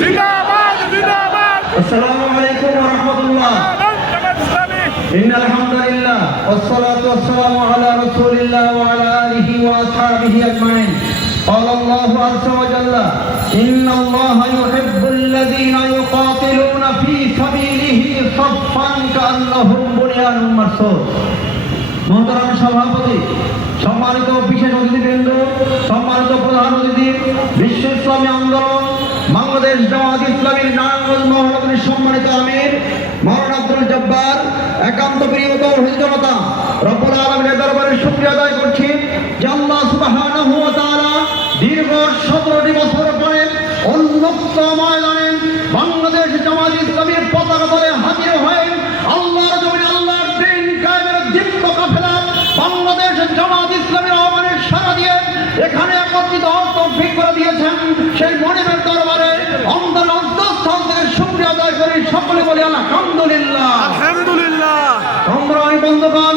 জিন্দাবাদ জিন্দাবাদ আসসালামু আলাইকুম ওয়া রাহমাতুল্লাহ জামাত ইসলামী إن الحمد لله والصلاة والسلام على رسول الله وعلى آله وأصحابه أجمعين قال الله عز وجل إن الله يحب الذين يقاتلون في سبيله صفا كأنهم بنيان مرصوص মহতারাম সভাপতি সম্মানিত বিশেষ অতিথিবৃন্দ, সম্মানিত প্রধান অতিথি বিশ্ব ইসলামী আন্দোলন, বাংলাদেশ জামাত ইসলামীর নারায়ণগঞ্জ মহানগরীর সম্মানিত আমির মহান আব্দুল জব্বার, একান্ত প্রিয় তৌহিদ জনতা, রব্বুল আলমের দরবারে শুক্রিয়া আদায় করছি যে আল্লাহ সুবহানাহু দীর্ঘ সতেরোটি বছর পরে উন্মুক্ত ময়দানে বাংলাদেশ জামাত ইসলামীর পতাকা তলে হাজির হয়ে আল্লাহর জমিনে আল্লাহর দিন কায়েমের দীপ্ত কাফেলা বাংলাদেশ জামাত ইসলামের আহ্বানের সারা দিয়ে এখানে একত্রিত তৌফিক করে দিয়েছেন সেই মনিবের দরবারে অন্তর অন্তঃস্থল থেকে শুক্রিয়া আদায় করি। সকলে বলি আলহামদুলিল্লাহ। আলহামদুলিল্লাহ। সংগ্রামী বন্ধুগণ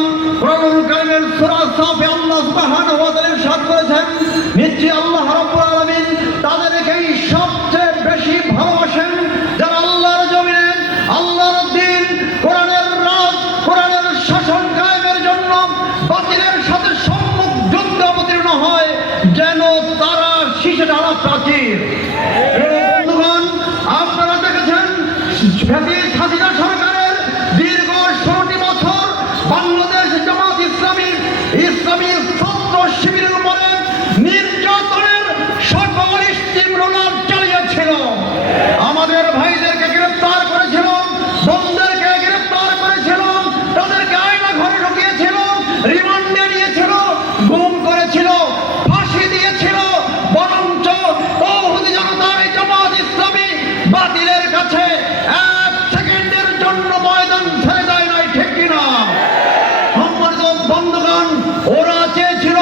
ওরা চেয়েছিল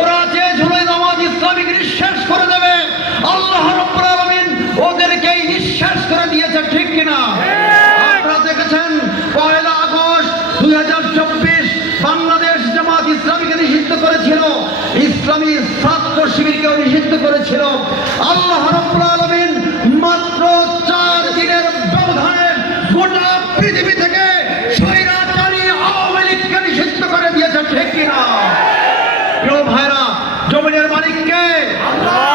ওরা চেয়েছিল জামাত ইসলামীকে নিঃশেষ করে দেবে। আল্লাহ ওদেরকে নিঃশেষ করে দিয়েছে, ঠিক কিনা? আপনারা দেখেছেন, পয়লা আগস্ট দুই হাজার চব্বিশ বাংলাদেশ জামাত ইসলামীকে নিষিদ্ধ করেছিল। ইসলামী ছাত্র শিবিরকেও নিষিদ্ধ করেছিল। আল্লাহ রাব্বুল আলামিন 네.